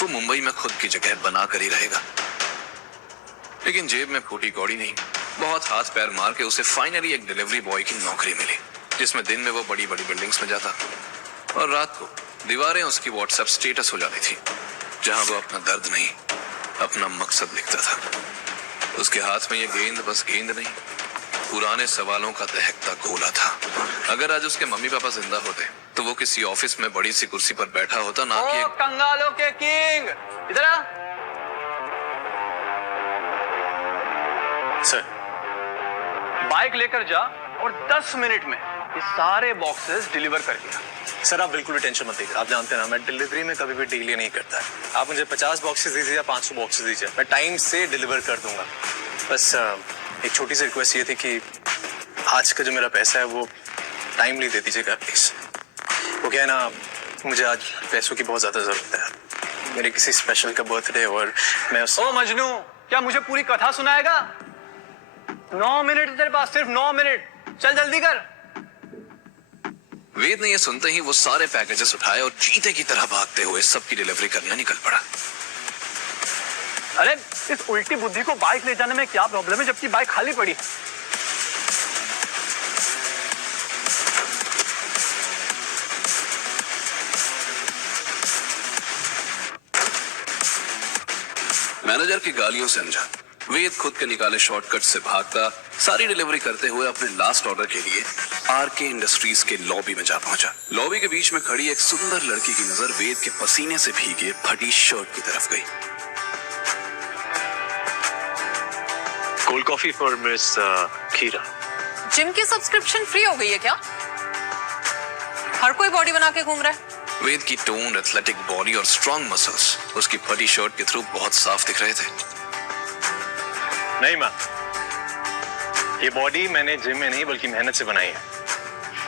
वो मुंबई में खुद की जगह बना कर ही रहेगा। लेकिन जेब में फूटी कौड़ी नहीं। बहुत हाथ पैर मार के उसे फाइनली एक डिलीवरी बॉय की नौकरी मिली, जिसमें दिन में वो बड़ी बड़ी बिल्डिंग्स में जाता और रात को दीवारें उसकी व्हाट्सएप स्टेटस हो जाती थी, जहां वो अपना दर्द नहीं, अपना मकसद लिखता था। उसके हाथ में ये गेंद बस गेंद नहीं, पुराने सवालों का दहकता गोला था। अगर आज उसके मम्मी पापा जिंदा होते तो वो किसी ऑफिस में बड़ी सी कुर्सी पर बैठा होता, ना कि कंगालों के किंग। इधर आ। सर, बाइक लेकर जा और 10 मिनट में ये सारे बॉक्सेस डिलीवर कर दिया। सर आप बिल्कुल भी टेंशन मत लीजिए। आप जानते हैं ना, मैं डिलीवरी में कभी भी डिले नहीं करता है। आप मुझे 50 बॉक्सेस दीजिए या 500 बॉक्सेस दीजिए, मैं टाइम से डिलीवर कर दूंगा। बस एक छोटी सी रिक्वेस्ट ये थी कि आज का जो मेरा पैसा है वो टाइमली दे दीजिएगा प्लीज। वो क्या है ना, मुझे आज पैसों की बहुत ज्यादा जरूरत है। मेरे किसी स्पेशल का बर्थडे और मैं ओ मजनू, क्या मुझे पूरी कथा सुनाएगा? 9 मिनट तेरे पास, सिर्फ 9 मिनट। चल जल्दी कर। वेद ने ये सुनते ही वो सारे पैकेजेस उठाए और चीते की तरह भागते हुए सबकी डिलीवरी करने निकल पड़ा। अरे इस उल्टी बुद्धि को बाइक ले जाने में क्या प्रॉब्लम है, जबकि बाइक खाली पड़ी। मैनेजर की गालियों से अनजान वेद खुद के निकाले शॉर्टकट से भागता सारी डिलीवरी करते हुए अपने लास्ट ऑर्डर के लिए आरके इंडस्ट्रीज के लॉबी में जा पहुंचा। लॉबी के बीच में खड़ी एक सुंदर लड़की की नजर वेद के पसीने से भीगे फटी शर्ट की तरफ गई। कोल्ड कॉफी फॉर मिस खीरा। जिम की सब्सक्रिप्शन फ्री हो गई है क्या? हर कोई बॉडी बना के घूम रहा है। वेद की टोन, एथलेटिक बॉडी और स्ट्रॉन्ग मसल्स उसकी फटी शर्ट के थ्रू बहुत साफ दिख रहे थे। नहीं माँ, ये बॉडी मैंने जिम में नहीं बल्कि मेहनत से बनाई है,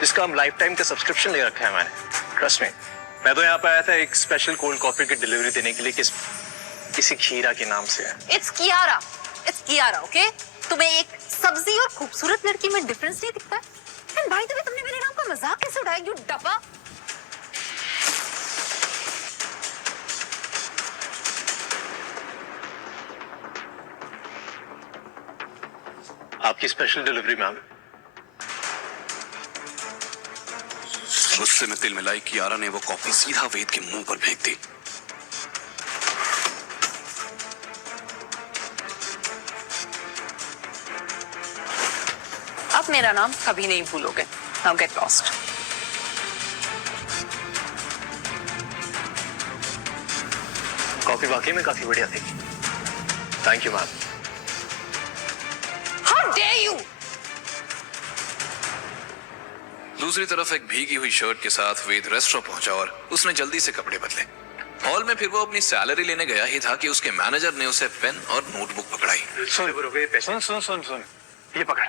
जिसका हम लाइफ टाइम का सब्सक्रिप्शन ले रखा है मैंने। ट्रस्ट मी, मैं तो यहाँ पे आया था एक स्पेशल कोल्ड कॉफी की डिलीवरी देने के लिए, किसी खीरा के नाम से है। It's Kiara, okay? तुम्हें एक सब्जी और खूबसूरत लड़की में डिफरेंस नहीं दिखता? एंड भाई तुमने मेरे नाम का मजाक कैसे उड़ाया, यू डब्बा? आपकी स्पेशल डिलीवरी मैम। गुस्से में तिल मिलाई कियारा ने वो कॉफी सीधा वेद के मुंह पर फेंक दी। अब मेरा नाम कभी नहीं भूलोगे। Now get lost. कॉफी वाकई में काफी बढ़िया थी। Thank you ma'am. How dare you! दूसरी तरफ एक भीगी हुई शर्ट के साथ वेद रेस्टोरेंट पहुंचा और उसने जल्दी से कपड़े बदले। हॉल में फिर वो अपनी सैलरी लेने गया ही था कि उसके मैनेजर ने उसे पेन और नोटबुक पकड़ाई। सुन, ये पकड़।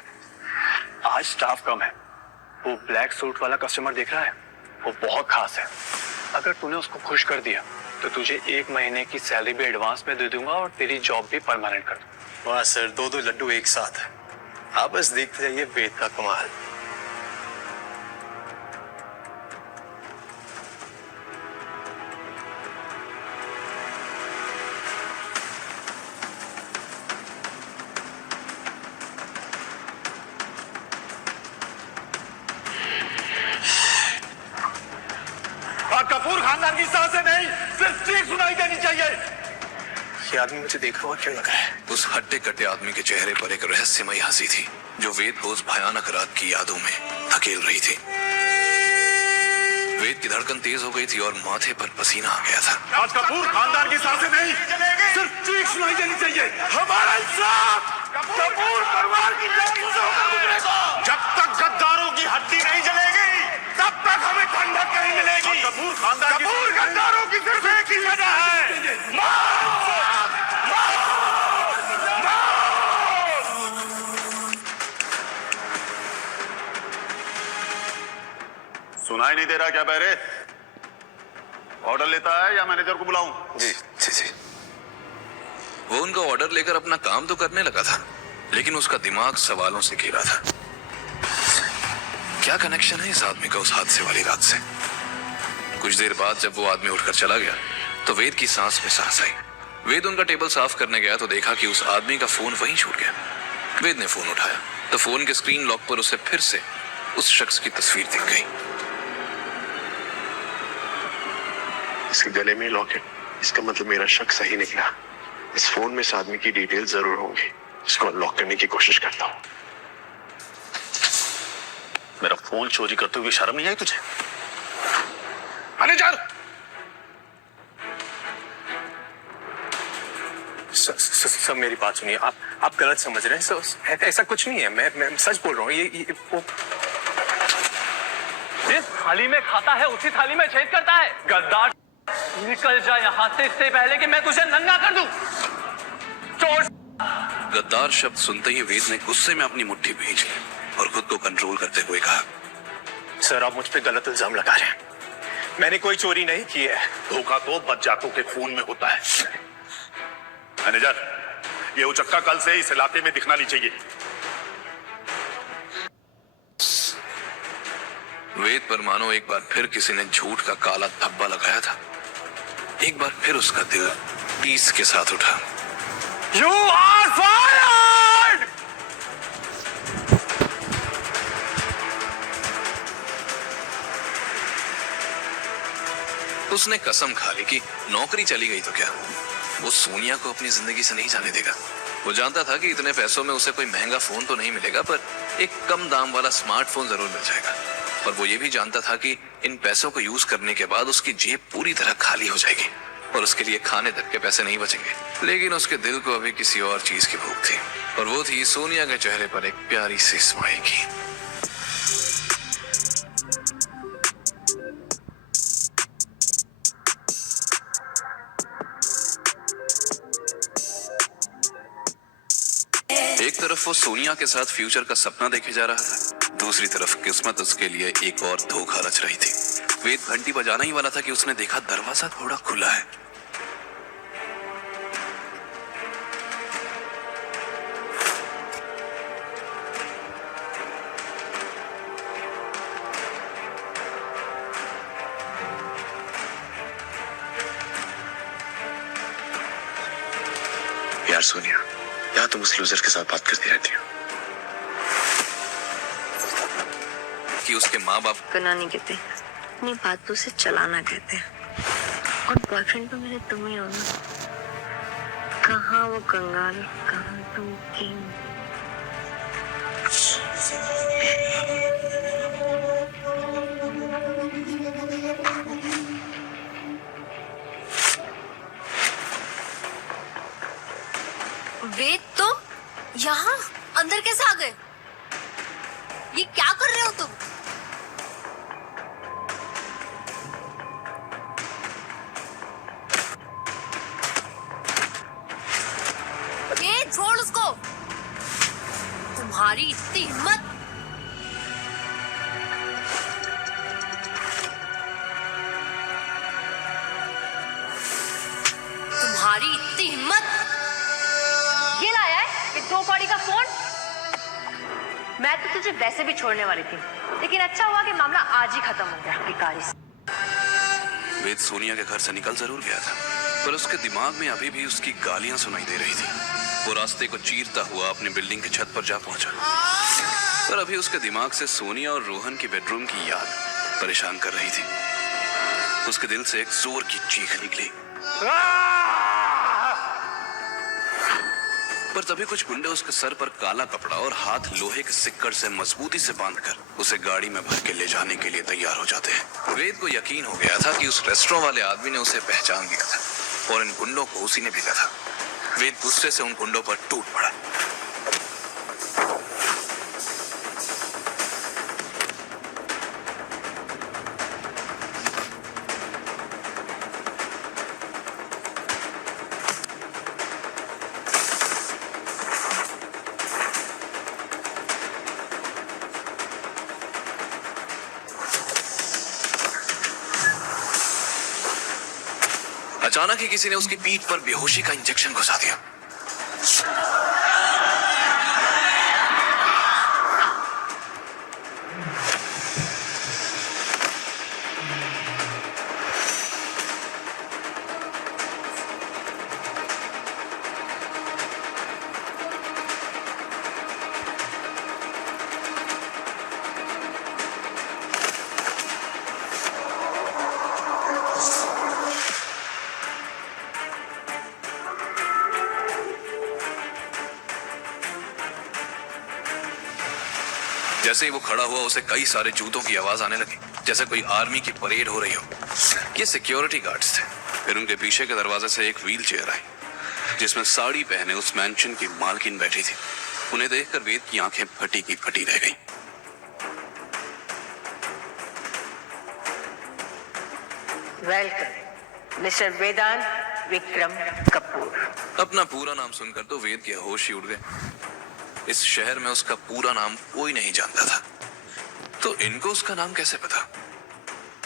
आज स्टाफ कम है। वो ब्लैक सूट वाला कस्टमर देख रहा है, वो बहुत खास है। अगर तूने उसको खुश कर दिया तो तुझे 1 महीने की सैलरी भी एडवांस में दे दूंगा और तेरी जॉब भी परमानेंट कर दूंगा। वाह सर, 2 लड्डू एक साथ है। आप बस देखते जाइए वेद का कमाल। कपूर खानदान की सांसें नहीं, सिर्फ चीख सुनाई देनी चाहिए। ये आदमी मुझे देखा हुआ क्यों लग रहा है? उस हट्टे कट्टे आदमी के चेहरे पर एक रहस्यमयी हंसी थी, जो वेद को उस भयानक रात की यादों में धकेल रही थी। वेद की धड़कन तेज हो गई थी और माथे पर पसीना आ गया था। आज कपूर खानदान की सांसें नहीं, सिर्फ चीख सुनाई देनी चाहिए। हमारा इंसाफ कपूर परिवार की जासूसों का गुजरेगा। जब तक गद्दारों की हड्डी नहीं जलेगी, तब तक हमें ठंडक नहीं मिलेगी। कपूर गद्दारों की सिर्फ एक ही वजह है, मौत। सुनाई नहीं दे रहा क्या बहरे? ऑर्डर लेता है या मैनेजर को बुलाऊं? जी जी जी। वो उनका ऑर्डर लेकर अपना काम तो करने लगा था, लेकिन उसका दिमाग सवालों से घिरा था। क्या कनेक्शन है इस आदमी का उस हादसे वाली रात से? कुछ देर बाद जब वो आदमी उठकर चला गया तो वेद की सांस में सांस आई। वेद उनका टेबल साफ करने गया तो देखा कि उस आदमी का फोन वहीं छूट गया। वेद ने फोन उठाया तो फोन के स्क्रीन लॉक पर उसे फिर से उस शख्स की तस्वीर दिख गई। इसके गले में लॉकेट, इसका मतलब मेरा शक सही निकला। इस फोन में इस आदमी की डिटेल जरूर होंगी। इसको अनलॉक करने की कोशिश करता हूँ। मेरा फोन चोरी करते हुए शर्म नहीं आई तुझे? मैनेजर! सब मेरी बात सुनिए। आप गलत समझ रहे हैं सर। ऐसा कुछ नहीं है। मैं सच बोल रहा हूँ। ये वो जिस थाली में खाता है उसी थाली में छेद करता है। गद्दार, निकल जा यहाँ से इससे पहले कि मैं तुझे नंगा कर दूं। चोर! गद्दार शब्द सुनते ही वेद ने गुस्से में अपनी मुट्ठी भींच ली और खुद को कंट्रोल करते हुए कहा, सर आप मुझ पे गलत इल्जाम लगा रहे हैं। मैंने कोई चोरी नहीं की है। धोखा तो बदजातों के खून में होता है। मैनेजर, ये उचक्का कल से इस इलाके में दिखना नहीं चाहिए। वेद पर मानो एक बार फिर किसी ने झूठ का काला धब्बा लगाया था। एक बार फिर उसका दिल टीस के साथ उठा। You are fired! उसने कसम खा ली कि नौकरी चली गई तो क्या, वो सोनिया को अपनी जिंदगी से नहीं जाने देगा। वो जानता था कि इतने पैसों में उसे कोई महंगा फोन तो नहीं मिलेगा, पर एक कम दाम वाला स्मार्टफोन जरूर मिल जाएगा। और वो ये भी जानता था कि इन पैसों को यूज करने के बाद उसकी जेब पूरी तरह खाली हो जाएगी और उसके लिए खाने तक के पैसे नहीं बचेंगे। लेकिन उसके दिल को अभी किसी और चीज की भूख थी, और वो थी सोनिया के चेहरे पर एक प्यारी सी स्माइल की। एक तरफ वो सोनिया के साथ फ्यूचर का सपना देखे जा रहा था, दूसरी तरफ किस्मत उसके लिए एक और धोखा रच रही थी। वेद घंटी बजाना ही वाला था कि उसने देखा दरवाजा थोड़ा खुला है। यार सोनिया, यहाँ तुम उस लूजर के साथ बात करती रहती हो। कि उसके माँ बाप करना नहीं कहते, अपनी बातों से चलाना कहते हैं। और बॉयफ्रेंड तो मेरे तुम ही हो ना। कहाँ वो कंगाल, कहाँ तुम किंग। वेद, तुम यहाँ अंदर कैसे आ गए? ये क्या कर रहे हो तुम? ये छोड़ उसको। तुम्हारी इतनी हिम्मत! तुम्हारी इतनी हिम्मत! ये लाया है ये 2 कौड़ी का फोन। मैं तो तुझे वैसे भी छोड़ने वाली थी, लेकिन अच्छा हुआ कि मामला आज ही खत्म हो गया। भिखारी से। वेद सोनिया के घर से निकल जरूर गया था, पर उसके दिमाग में अभी भी उसकी गालियां सुनाई दे रही थी। वो रास्ते को चीरता हुआ अपनी बिल्डिंग की छत पर जा पहुंचा, पर अभी उसके दिमाग से सोनिया और रोहन की बेडरूम की याद परेशान कर रही थी। उसके दिल से एक जोर की चीख निकली, पर तभी कुछ गुंडे उसके सर पर काला कपड़ा और हाथ लोहे के सिक्कड़ से मजबूती से बांधकर उसे गाड़ी में भर के ले जाने के लिए तैयार हो जाते हैं। वेद को यकीन हो गया था कि उस रेस्टोरेंट वाले आदमी ने उसे पहचान लिया था और इन गुंडों को उसी ने भेजा था। वेद गुस्से से उन गुंडों पर टूट पड़ा। अचानक ही किसी ने उसकी पीठ पर बेहोशी का इंजेक्शन घुसा दिया। जैसे ही वो खड़ा हुआ उसे कई सारे जूतों की आवाज आने लगी, जैसे कोई आर्मी की परेड हो रही हो। ये सिक्योरिटी गार्ड्स थे। फिर उनके पीछे के दरवाजे से एक व्हील चेयर आई जिसमें साड़ी पहने उस मैंशन की मालकिन बैठी थी। उन्हें देखकर वेद की आंखें फटी की फटी रह गईं। वेलकम मिस्टर वेदांत विक्रम कपूर। अपना पूरा नाम सुनकर तो वेद के होश ही उड़ गए। इस शहर में उसका पूरा नाम कोई नहीं जानता था, तो इनको उसका नाम कैसे पता?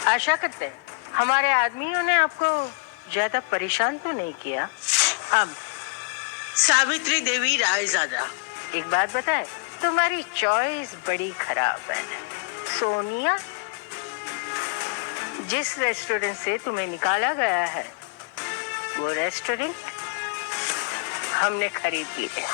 आशा करते हैं हमारे आदमियों ने आपको ज्यादा परेशान तो नहीं किया। अब सावित्री देवी रायजादा। एक बात बताए, तुम्हारी चॉइस बड़ी खराब है। सोनिया, जिस रेस्टोरेंट से तुम्हें निकाला गया है वो रेस्टोरेंट हमने खरीद लिया।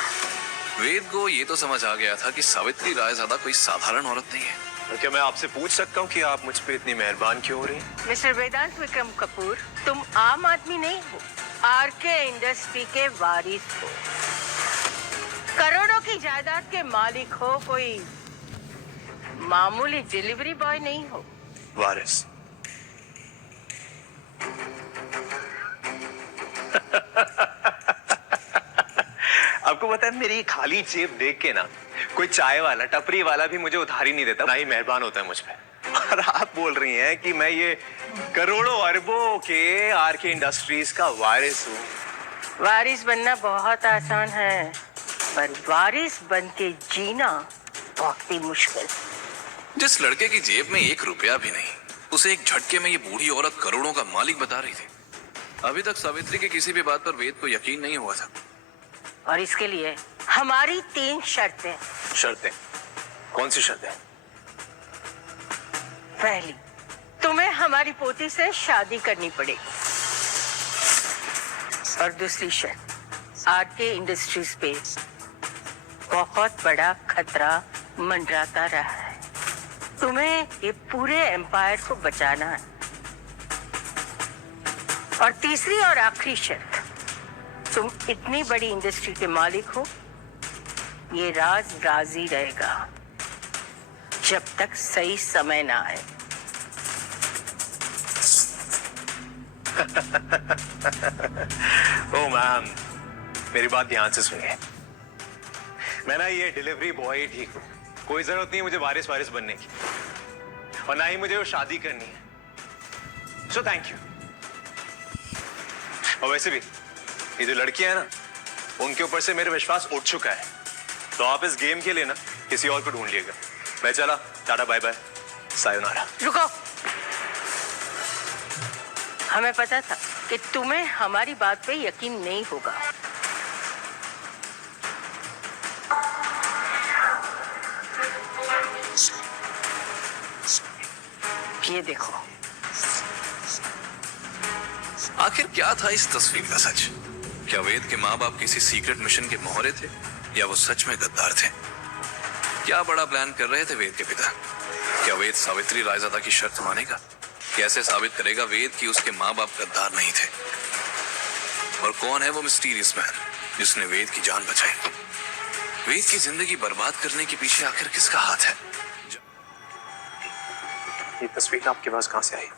वेद को ये तो समझ आ गया था कि सावित्री रायजादा कोई साधारण औरत नहीं है। तो क्या मैं आपसे पूछ सकता हूँ कि आप मुझ पे इतनी मेहरबान क्यों हो रही हैं? मिस्टर वेदांत विक्रम कपूर, तुम आम आदमी नहीं हो, आरके इंडस्ट्री के वारिस हो, करोड़ों की जायदाद के मालिक हो, कोई मामूली डिलीवरी बॉय नहीं हो। वारिस। आपको पता है मेरी खाली जेब देख के ना कोई चाय वाला टपरी वाला भी मुझे उधारी नहीं देता, ना ही मेहरबान होता है मुझ पे। और आप बोल रही हैं कि मैं ये करोड़ों अरबों के आरके इंडस्ट्रीज का वारिस हूँ। वारिस बनना बहुत आसान है, पर वारिस बन के जीना बहुत ही मुश्किल। जिस लड़के की जेब में 1 रुपया भी नहीं, उसे एक झटके में ये बूढ़ी औरत करोड़ों का मालिक बता रही थी। अभी तक सावित्री की किसी भी बात पर वेद को यकीन नहीं हुआ था। और इसके लिए हमारी 3 शर्तें। शर्तें? कौन सी शर्तें? पहली, तुम्हें हमारी पोती से शादी करनी पड़ेगी। और दूसरी शर्त, आरके इंडस्ट्रीज पे बहुत बड़ा खतरा मंडराता रहा है, तुम्हें ये पूरे एम्पायर को बचाना है। और तीसरी और आखिरी शर्त, तुम इतनी बड़ी इंडस्ट्री के मालिक हो, ये राज राजी रहेगा जब तक सही समय ना आए। ओ मैम, मेरी बात ध्यान से सुनिए। मैं ना ये डिलीवरी बॉय ठीक हूँ, कोई जरूरत नहीं है मुझे वारिस बनने की, और ना ही मुझे वो शादी करनी है। So thank you. और वैसे भी ये जो लड़कियां हैं ना, उनके ऊपर से मेरा विश्वास उठ चुका है, तो आप इस गेम के लिए ना किसी और को ढूंढ लिएगा। मैं चला, टाटा बाय बाय, सायोनारा। रुको, हमें पता था कि तुम्हें हमारी बात पे यकीन नहीं होगा। ये देखो। आखिर क्या था इस तस्वीर का सच? क्या वेद के माँ बाप किसी सीक्रेट मिशन के मोहरे थे, या वो सच में गद्दार थे? क्या बड़ा प्लान कर रहे थे वेद के पिता? क्या वेद सावित्री रायजादा की शर्त मानेगा? कैसे साबित करेगा वेद कि उसके माँ बाप गद्दार नहीं थे? और कौन है वो मिस्टीरियस मैन जिसने वेद की जान बचाई? वेद की जिंदगी बर्बाद करने के पीछे आखिर किसका हाथ है? ये तस्वीर आपके पास कहां से आई,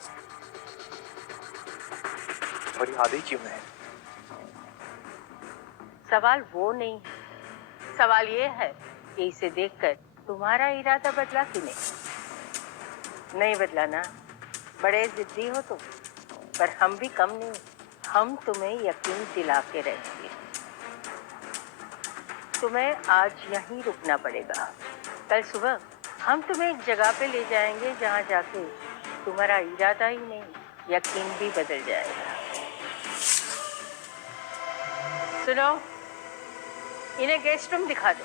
और ये आदि क्यों है? सवाल वो नहीं है, सवाल ये है कि इसे देखकर तुम्हारा इरादा बदला कि नहीं? नहीं बदला ना? बड़े जिद्दी हो तुम, पर हम भी कम नहीं। हम तुम्हें यकीन दिला के रहेंगे। तुम्हें आज यहीं रुकना पड़ेगा। कल सुबह हम तुम्हें एक जगह पे ले जाएंगे जहाँ जाके तुम्हारा इरादा ही नहीं, यकीन भी बदल जाएगा। सुनो, इन्हें गेस्ट रूम दिखा दो।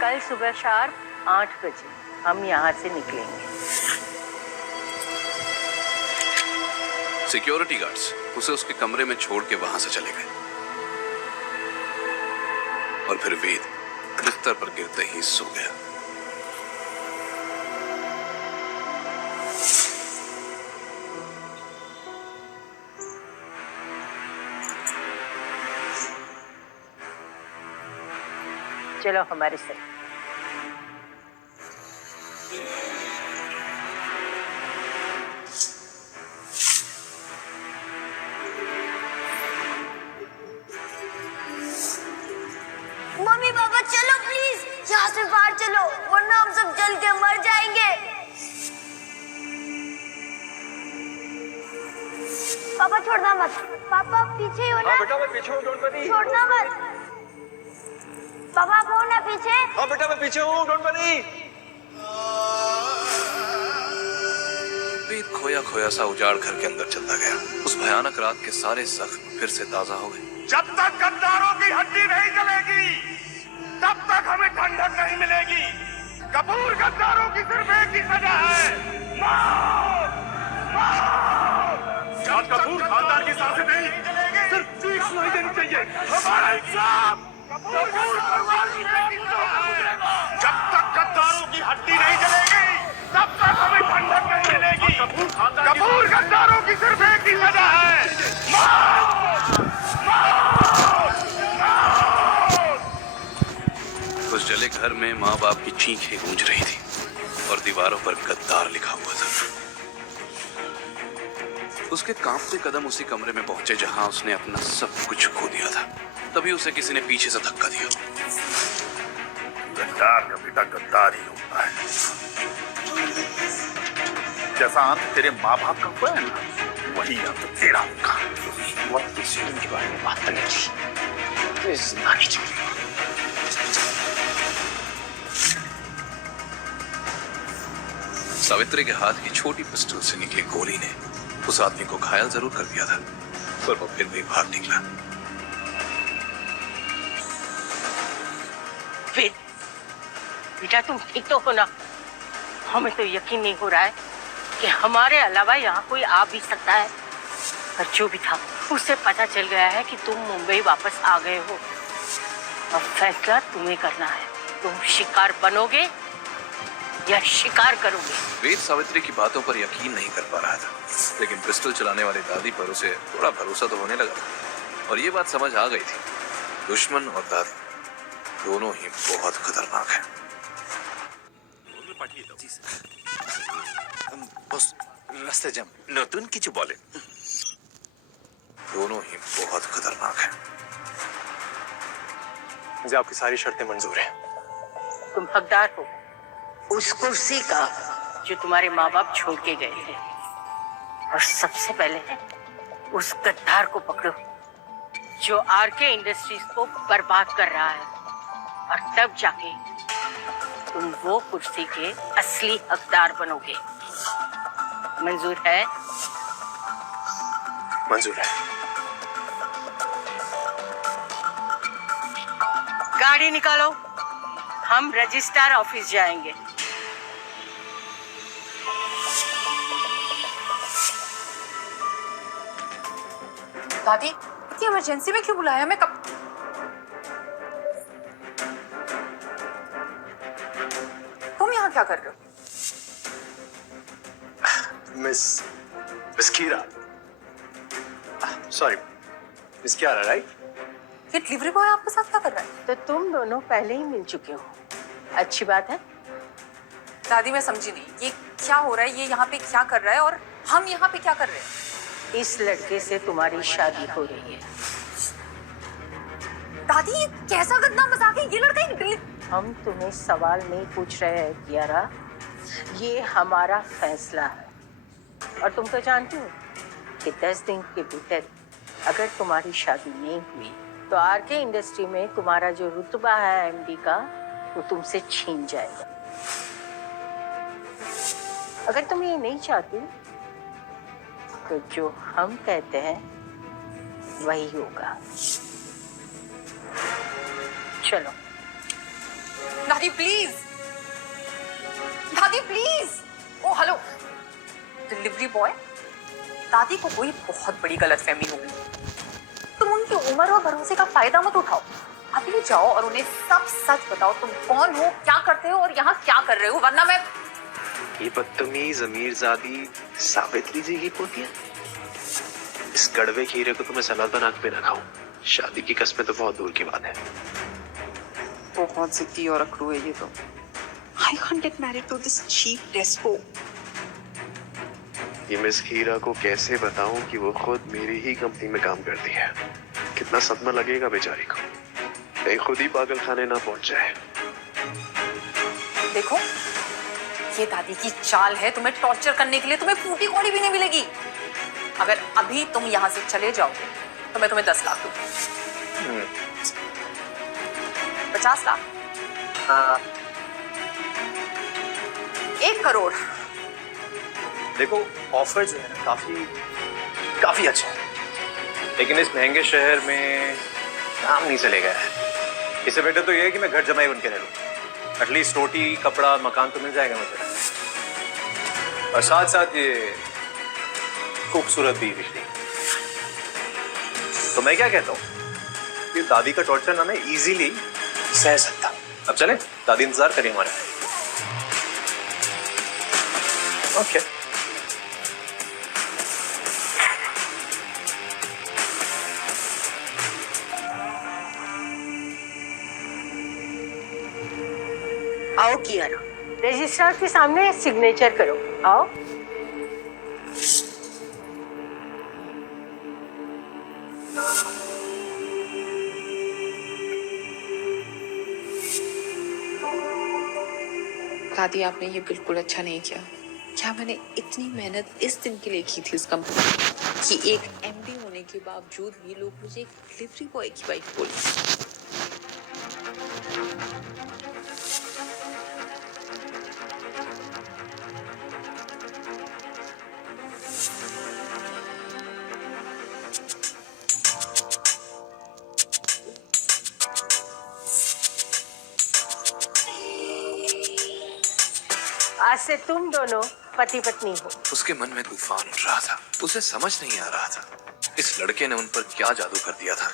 कल सुबह शार्प 8 बजे हम यहाँ से निकलेंगे। सिक्योरिटी गार्ड्स उसे उसके कमरे में छोड़ के वहां से चले गए, और फिर वेद बिस्तर पर गिरते ही सो गया। चलो हमारे साथ। यहाँ से बाहर चलो वरना हम सब जल के मर जाएंगे। पापा छोड़ना मत, पापा पीछे ही हो ना। बेटा मैं पीछे हूँ, डोंट वरी। छोड़ना मत पापा, आप हो ना पीछे। हाँ बेटा मैं पीछे हूँ, डोंट वरी। वेद खोया खोया सा उजाड़ घर के अंदर चलता गया। उस भयानक रात के सारे जख्म फिर से ताजा हो गए। जब तक गद्दारों की हड्डी नहीं जलेगी तब तक हमें ठंडक नहीं मिलेगी। कपूर गद्दारों की सिर्फ एक ही सजा है, मौत। मौत। जब कपूर खानदान की सांसें नहीं सिर्फ चीख सुनाई देनी चाहिए, हमारा इंसाफ कपूर परिवार की गुजरेगा। जब तक गद्दारों की हड्डी नहीं जलेगी तब तक हमें ठंडक नहीं मिलेगी। कपूर गद्दारों की सिर्फ एक ही सजा है, मौत। उस जले घर में माँ बाप की चीखें गूंज रही थी और दीवारों पर गद्दार लिखा हुआ था। उसके कांपते कदम उसी कमरे में पहुंचे जहां उसने अपना सब कुछ खो दिया था। तभी उसे किसी ने पीछे से धक्का दिया। गद्दार का बेटा गद्दार ही होता है। जैसा अंत तेरे माँ बाप का हुआ है ना, वही अंत तेरा होगा। वक्त की सीढ़ी के बारे में बात करनी थी, तो इस नानी छोड़ेगा। सावित्री के हाथ की छोटी पिस्टल से निकली गोली ने उस आदमी को घायल जरूर कर दिया था, पर वो फिर भी भाग निकला। वेद, बेटा तुम ठीक तो हो ना? हमें तो यकीन नहीं हो रहा है कि हमारे अलावा यहाँ कोई आ भी सकता है। पर जो भी था उससे पता चल गया है कि तुम मुंबई वापस आ गए हो। अब फैसला तुम्हें करना है, तुम शिकार बनोगे या शिकार करोगे। वेद सावित्री की बातों पर यकीन नहीं कर पा रहा था, लेकिन पिस्टल चलाने वाली दादी पर उसे थोड़ा भरोसा तो होने लगा और ये बात समझ आ गई थी, दुश्मन और दादी दोनों ही बहुत खतरनाक हैं। रास्ते जम नतून किछु बोले। दोनों ही बहुत खतरनाक हैं। मुझे आपकी सारी शर्तें मंजूर हैं। तुम हकदार हो उस कुर्सी का जो तुम्हारे माँ बाप छोड़ के गए थे। और सबसे पहले उस गद्दार को पकड़ो जो आरके इंडस्ट्रीज को बर्बाद कर रहा है, और तब जाके तुम वो कुर्सी के असली हकदार बनोगे। मंजूर है? मंजूर है। गाड़ी निकालो, हम रजिस्ट्रार ऑफिस जाएंगे। दादी इतनी इमरजेंसी में क्यों बुलाया? मैं कब तुम यहाँ क्या कर रहे हो? मिस कीरा, सॉरी मिस कीरा, राइट? ये डिलीवरी बॉय आपके साथ क्या कर रहा है? तो तुम दोनों पहले ही मिल चुके हो, अच्छी बात है। दादी मैं समझी नहीं, ये क्या हो रहा है? ये यहाँ पे क्या कर रहा है और हम यहाँ पे क्या कर रहे हैं? इस लड़के से तुम्हारी शादी हो रही है। दादी ये कैसा गंदा मजाक है? ये लड़का एक हम तुम्हें सवाल नहीं पूछ रहे हैं कियारा, ये हमारा फैसला है। और तुम तो जानती हो कि 10 दिन के भीतर अगर तुम्हारी शादी नहीं हुई तो आरके इंडस्ट्री में तुम्हारा जो रुतबा है एमडी का वो तुमसे छीन जाएगा। अगर तुम ये नहीं चाहती तो जो हम कहते हैं वही होगा। चलो। दादी प्लीज, दादी please. Oh hello delivery boy, दादी को कोई बहुत बड़ी गलतफहमी हो गई। तुम उनकी उम्र और भरोसे का फायदा मत उठाओ। अभी जाओ और उन्हें सब सच बताओ, तुम कौन हो, क्या करते हो और यहाँ क्या कर रहे हो, वरना मैं। ये बदतमीज अमीरजादी सावित्री जी की पोती है। इस कड़वे खीरे को तो मैं सलाद बना के ना खाऊं, शादी की कसमें तो बहुत दूर की बात है। बहुत जिद्दी और अकड़ू है ये तो। I can't get married to this cheap despo. ये मिस हीरा को कैसे बताऊं कि वो खुद मेरी ही कंपनी में काम करती है। कितना सदमा लगेगा बेचारी को, कहीं खुद ही पागल खाने ना पहुंच जाए। देखो, ये दादी की चाल है तुम्हें टॉर्चर करने के लिए। तुम्हें फूटी कौड़ी भी नहीं मिलेगी। अगर अभी तुम यहाँ से चले जाओगे तो मैं तुम्हें 10 लाख दूंगी। 50 लाख? हाँ 1 करोड़। देखो ऑफर जो है ना काफी अच्छा है, लेकिन इस महंगे शहर में काम नहीं चलेगा। इससे बेटर तो ये है कि मैं घर जमाई बन के रह लूं। एटलीस्ट रोटी कपड़ा मकान तो मिल जाएगा मुझे, और साथ साथ ये खूबसूरत भी बिजली। तो मैं क्या कहता हूँ कि दादी का टॉर्चर ना मैं इजीली सह सकता। अब चले, दादी इंतजार करें हमारा। ओके आओ कियारा। रजिस्ट्रार के सामने सिग्नेचर करो। आओ। दादी, आपने ये बिल्कुल अच्छा नहीं किया। क्या मैंने इतनी मेहनत इस दिन के लिए की थी इस कंपनी कि एक एमडी होने के बावजूद भी लोग मुझे एक डिलीवरी बॉय की वाइफ बोले। आज से तुम दोनों पति पत्नी हो। उसके मन में तूफान उठ रहा था। उसे समझ नहीं आ रहा था इस लड़के ने उन पर क्या जादू कर दिया था।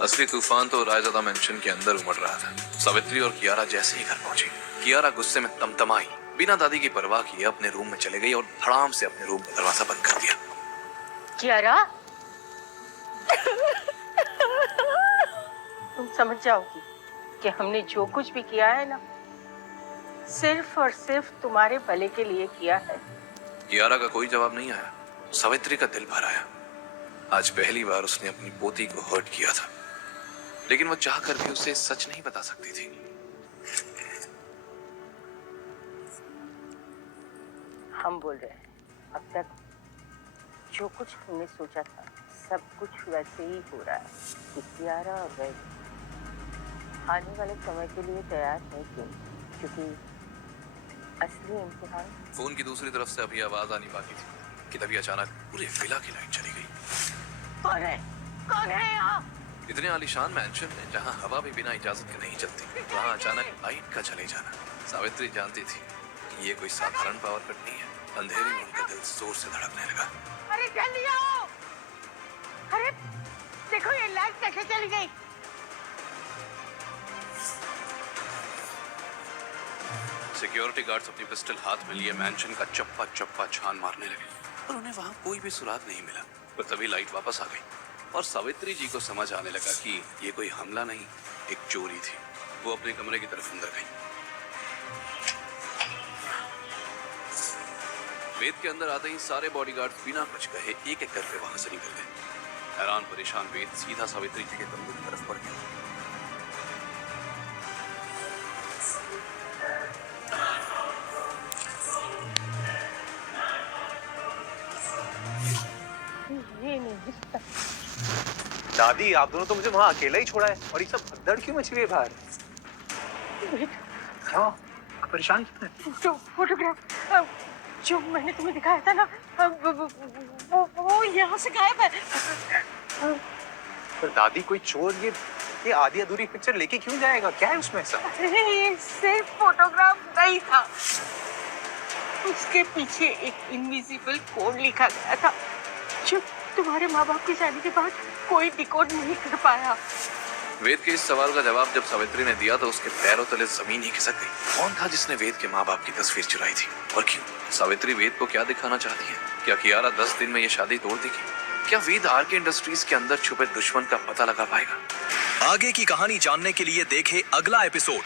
असली तूफान तो रायजादा मेंशन के अंदर उमड़ रहा था। सावित्री और कियारा जैसे ही घर पहुंची, कियारा गुस्से में तमतमाई, बिना दादी की परवाह किए अपने रूम में चले गई और धड़ाम से अपने रूम का दरवाजा बंद कर दिया। कियारा, तुम समझ जाओगी कि हमने जो कुछ भी किया है ना, सिर्फ और सिर्फ तुम्हारे भले के लिए किया है। कियारा का कोई जवाब नहीं आया। सावित्री का दिल भर आया। आज पहली बार उसने अपनी पोती को हर्ट किया था, लेकिन वो चाह कर भी उसे सच नहीं बता सकती थी। हम बोल रहे हैं, अब तक जो कुछ हमने सोचा था सब कुछ वैसे ही हो रहा है कि कियारा और वैद आने वाले समय के लिए तैयार है, क्योंकि असली इम्तिहान। फोन की दूसरी तरफ से अभी आवाज आनी बाकी थी कि तभी अचानक पूरे विला की लाइट चली गई। कौन है? कौन है यहाँ? इतने आलीशान मैंशन में जहाँ हवा भी बिना इजाजत के नहीं चलती, वहाँ अचानक लाइट का चले जाना। सावित्री जानती थी कि ये कोई साधारण पावर कट नहीं है। अंधेरे में उनका दिल जोर से धड़कने लगा। अरे जल्दी आओ! अरे देखो ये लाइट कैसे चली गई। सिक्योरिटी गार्ड्स अपनी पिस्टल हाथ में लिए मैंशन का चप्पा चप्पा छान मारने लगे, पर उन्हें वहां कोई भी सुराग नहीं मिला। पर तभी लाइट वापस आ गई और सावित्री जी को समझ आने लगा कि ये कोई हमला नहीं, एक चोरी थी। वो अपने कमरे की तरफ अंदर गई। वेद के अंदर आते ही सारे बॉडीगार्ड्स बिना कुछ कहे एक एक करके वहां से निकल गए। हैरान परेशान वेद सीधा सावित्री जी के कमरे की तरफ बढ़ गया। दादी, आप दोनों तो मुझे वहां अकेला ही छोड़ा है, और ये सब भगदड़ क्यों मची हुई है बाहर? हाँ, परेशान क्यों है? तो फोटोग्राफ जो मैंने तुम्हें दिखाया था ना, वो यहाँ से गायब है। पर दादी, कोई चोर ये आधी अधूरी पिक्चर लेके क्यों जाएगा? क्या है उसमें ऐसा? अरे ये सिर्फ फोटोग्राफ नहीं था, उसके पीछे एक इनविजिबल कोड लिखा गया था जो तुम्हारे माँ बाप की शादी के बाद कोई डिकोड नहीं कर पाया। वेद के इस सवाल का जवाब जब सावित्री ने दिया तो उसके पैरों तले जमीन ही खिसक गई। कौन था जिसने वेद के माँ बाप की तस्वीर चुराई थी, और क्यों? सावित्री वेद को क्या दिखाना चाहती है? क्या कियारा 10 दिन में ये शादी तोड़ देगी? क्या वेद आरके इंडस्ट्रीज के अंदर छुपे दुश्मन का पता लगा पाएगा? आगे की कहानी जानने के लिए देखें अगला एपिसोड।